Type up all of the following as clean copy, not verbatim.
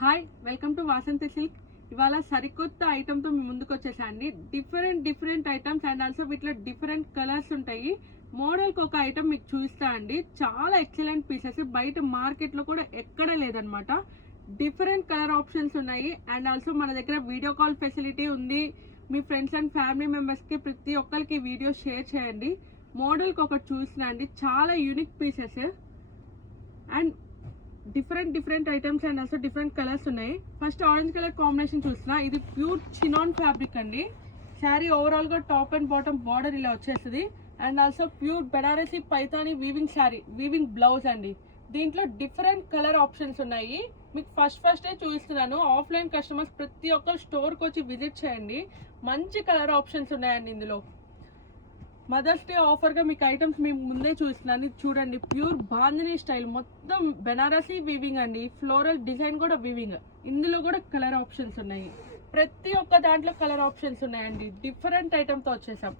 Hi, welcome to Vasanthi silk. ఇవాళ సరికొత్త ఐటమ్తో మీ ముందుకు వచ్చేసండి. డిఫరెంట్ ఐటమ్స్ అండ్ ఆల్సో వీటిలో డిఫరెంట్ కలర్స్ ఉంటాయి. మోడల్కి ఒక ఐటమ్ మీకు చూపిస్తా అండి. చాలా ఎక్సలెంట్ పీసెస్, బయట మార్కెట్లో కూడా ఎక్కడ లేదనమాట. డిఫరెంట్ కలర్ ఆప్షన్స్ ఉన్నాయి అండ్ ఆల్సో మన దగ్గర వీడియో కాల్ ఫెసిలిటీ ఉంది. మీ ఫ్రెండ్స్ అండ్ ఫ్యామిలీ మెంబర్స్కి ప్రతి ఒక్కరికి వీడియో షేర్ చేయండి. మోడల్కి ఒకటి చూసినా అండి, చాలా unique pieces and different items and also different colours ఉన్నాయి. ఫస్ట్ ఆరెంజ్ కలర్ కాంబినేషన్ చూసిన, ఇది ప్యూర్ చినాన్ ఫ్యాబ్రిక్ అండి. శారీ ఓవరాల్ గా టాప్ అండ్ బాటమ్ బార్డర్ ఇలా వచ్చేస్తుంది and also pure Banarasi Paithani weaving sari, weaving blouse అండి. దీంట్లో డిఫరెంట్ కలర్ ఆప్షన్స్ ఉన్నాయి. మీకు ఫస్టే చూపిస్తున్నాను. ఆఫ్లైన్ కస్టమర్స్ ప్రతి ఒక్కరు స్టోర్కి వచ్చి విజిట్ చేయండి. మంచి కలర్ ఆప్షన్స్ ఉన్నాయండి. ఇందులో మదర్స్ డే ఆఫర్గా మీకు ఐటమ్స్ మీ ముందే చూస్తున్నాను. చూడండి, ప్యూర్ బాందినీ స్టైల్, మొత్తం బెనారసీ వీవింగ్ అండి. ఫ్లోరల్ డిజైన్ కూడా వీవింగ్. ఇందులో కూడా కలర్ ఆప్షన్స్ ఉన్నాయి. ప్రతి ఒక్క దాంట్లో కలర్ ఆప్షన్స్ ఉన్నాయండి. డిఫరెంట్ ఐటమ్తో వచ్చేసాం.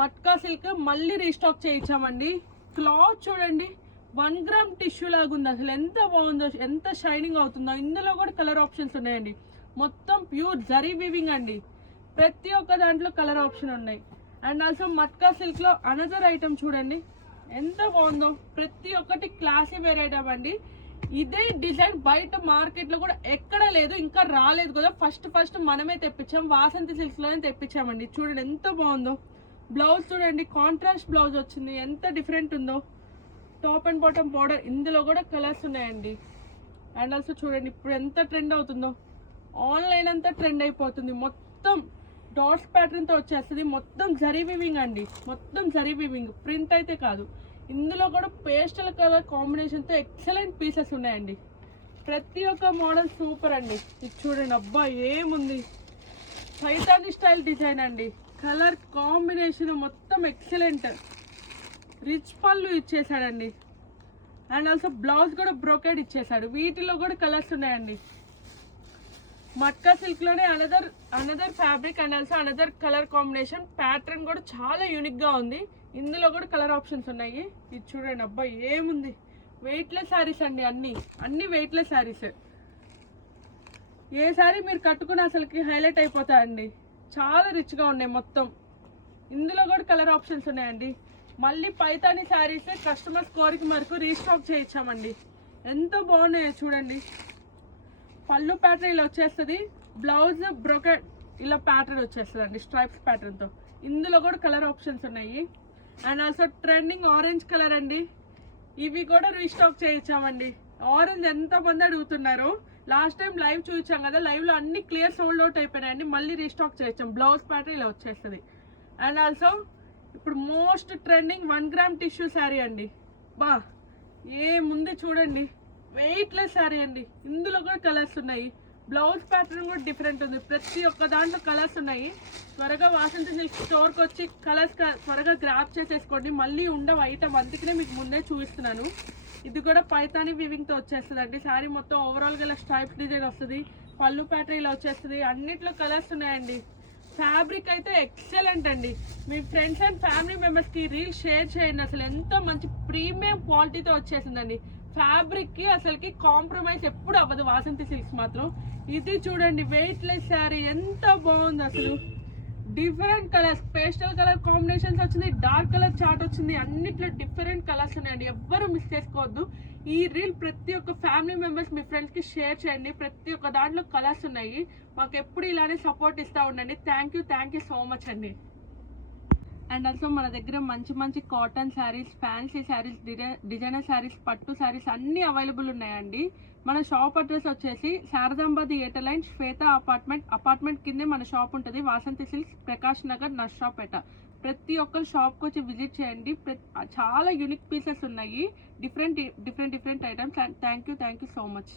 మట్కా సిల్క్ మళ్ళీ రీస్టాక్ చేయించామండి. క్లాత్ చూడండి, 1 గ్రామ్ టిష్యూ లాగా ఉంది. అసలు ఎంత బాగుందో, ఎంత షైనింగ్ అవుతుందో. ఇందులో కూడా కలర్ ఆప్షన్స్ ఉన్నాయండి. మొత్తం ప్యూర్ జరీ వీవింగ్ అండి. ప్రతి ఒక్క దాంట్లో కలర్ ఆప్షన్ ఉన్నాయి. అండ్ ఆల్సో మట్కా సిల్క్ లో అనదర్ ఐటమ్ చూడండి, ఎంత బాగుందో. ప్రతి ఒక్కటి క్లాసీ వేర్ ఐటమ్ అండి. ఇదే డిజైన్ బయట మార్కెట్ లో కూడా ఎక్కడ లేదు, ఇంకా రాలేదు కదా. ఫస్ట్ మనమే తెప్పించాం, వాసంతి సిల్క్స్ లోనే తెప్పించామండి. చూడండి ఎంత బాగుందో. బ్లౌజ్ చూడండి, కాంట్రాస్ట్ బ్లౌజ్ వచ్చింది. ఎంత డిఫరెంట్ ఉందో. Top and bottom border. ఇందులో కూడా కలర్స్ ఉన్నాయండి. అండ్ ఆల్సో చూడండి, ఇప్పుడు ఎంత ట్రెండ్ అవుతుందో. ఆన్లైన్ అంతా ట్రెండ్ అయిపోతుంది. మొత్తం డాట్స్ ప్యాటర్న్ తో వచ్చేస్తుంది. మొత్తం జరీ వీవింగ్ అండి. మొత్తం జరీ వీవింగ్, ప్రింట్ అయితే కాదు. ఇందులో కూడా పేస్టల్ కలర్ కాంబినేషన్ తో ఎక్సలెంట్ పీసెస్ ఉన్నాయండి. ప్రతి ఒక్క మోడల్ సూపర్ అండి. ఇది చూడండి, అబ్బా ఏముంది. పైతాని స్టైల్ డిజైన్ అండి. కలర్ కాంబినేషన్ మొత్తం ఎక్సలెంట్. రిచ్ పళ్ళు ఇచ్చేసాడండి. అండ్ ఆల్సో బ్లౌజ్ కూడా బ్రోకెడ్ ఇచ్చేసాడు. వీటిలో కూడా కలర్స్ ఉన్నాయండి. మట్కా సిల్క్ లోనే another fabric and also another colour combination. Pattern కూడా చాలా యూనిక్ గా ఉంది. ఇందులో కూడా కలర్ ఆప్షన్స్ ఉన్నాయి. ఇది చూడండి, అబ్బా ఏముంది. వెయిట్లెస్ శారీస్ అండి. అన్ని వెయిట్లెస్ శారీస్. ఏ శారీ మీరు కట్టుకుని అసలుకి హైలైట్ అయిపోతాయండి. చాలా రిచ్ గా ఉన్నాయి మొత్తం. ఇందులో కూడా కలర్ ఆప్షన్స్ ఉన్నాయండి. మళ్ళీ పైతాని శారీస్ కస్టమర్స్ కోరిక మేరకు రీస్టాక్ చేయించామండి. ఎంత బాగున్నాయో చూడండి. పళ్ళు ప్యాటర్న్ ఇలా వచ్చేస్తుంది. బ్లౌజ్ బ్రోకెడ్ ఇలా ప్యాటర్న్ వచ్చేస్తుంది అండి, స్ట్రైప్స్ ప్యాటర్న్ తో. ఇందులో కూడా కలర్ ఆప్షన్స్ ఉన్నాయి. And also trending orange colour అండి. ఇవి కూడా రీస్టాక్ చేయించామండి. ఆరెంజ్ ఎంత మంది అడుగుతున్నారు. లాస్ట్ టైం లైవ్ చూపించాం కదా, లైవ్ లో అన్ని క్లియర్ సోల్డ్ అవుట్ అయిపోయినాయండి. మళ్ళీ రీస్టాక్ చేయించాం. బ్లౌజ్ ప్యాటర్న్ ఇలా వచ్చేస్తుంది. అండ్ ఆల్సో ఇప్పుడు most trending 1 gram tissue sari అండి. బా ఏముంది చూడండి, వెయిట్లెస్ శారీ అండి. ఇందులో కూడా కలర్స్ ఉన్నాయి. బ్లౌజ్ ప్యాటర్న్ కూడా డిఫరెంట్ ఉంది. ప్రతి ఒక్క దాంట్లో కలర్స్ ఉన్నాయి. త్వరగా వాసంతి సిల్క్ స్టోర్కి వచ్చి కలర్స్ త్వరగా గ్రాప్ చేసేసుకోండి. మళ్ళీ ఉండవు ఐటమ్, అందుకనే మీకు ముందే చూపిస్తున్నాను. ఇది కూడా పైతాని వీవింగ్ తో వచ్చేస్తుంది అండి. శారీ మొత్తం ఓవరాల్ గా ఇలా స్ట్రైప్ డిజైన్ వస్తుంది. పళ్ళు ప్యాటర్న్ ఇలా వచ్చేస్తుంది. అన్నిట్లో కలర్స్ ఉన్నాయండి. ఫ్యాబ్రిక్ అయితే ఎక్సలెంట్ అండి. మీ ఫ్రెండ్స్ అండ్ ఫ్యామిలీ మెంబర్స్ కి రీల్ షేర్ చేయండి. అసలు ఎంత మంచి ప్రీమియం క్వాలిటీతో వచ్చేసిందండి. ఫ్యాబ్రిక్ కి అసలుకి కాంప్రమైజ్ ఎప్పుడు అవ్వదు వాసంతి సిల్క్స్ మాత్రం. ఇది చూడండి, వెయిట్లెస్ శారీ ఎంత బాగుంది అసలు. Different colours, pastel colour combinations వచ్చింది, డార్క్ కలర్ చార్ట్ వచ్చింది. అన్నిట్లో డిఫరెంట్ కలర్స్ ఉన్నాయండి. ఎవ్వరు మిస్ చేసుకోవద్దు. ఈ రీల్ ప్రతి ఒక్క ఫ్యామిలీ మెంబర్స్ మీ ఫ్రెండ్స్ కి షేర్ చేయండి. ప్రతి ఒక్క దాంట్లో కలర్స్ ఉన్నాయి. మాకు ఎప్పుడు ఇలానే సపోర్ట్ ఇస్తూ ఉండండి. థ్యాంక్ యూ సో మచ్ అండి. అండ్ ఆల్సో మన దగ్గర మంచి cotton saris, fancy saris, designer saris, పట్టు శారీస్ అన్ని అవైలబుల్ ఉన్నాయండి. మన షాప్ అడ్రస్ వచ్చేసి శారదాంబ థియేటర్ లైన్, శ్వేత అపార్ట్మెంట్ కిందే మన షాప్ ఉంటుంది. వాసంతి సిల్క్స్, ప్రకాష్ నగర్, నర్సాపేట. ప్రతి ఒక్కరు షాప్కి వచ్చి విజిట్ చేయండి. చాలా యూనిక్ పీసెస్ ఉన్నాయి. Different items. Thank you so much.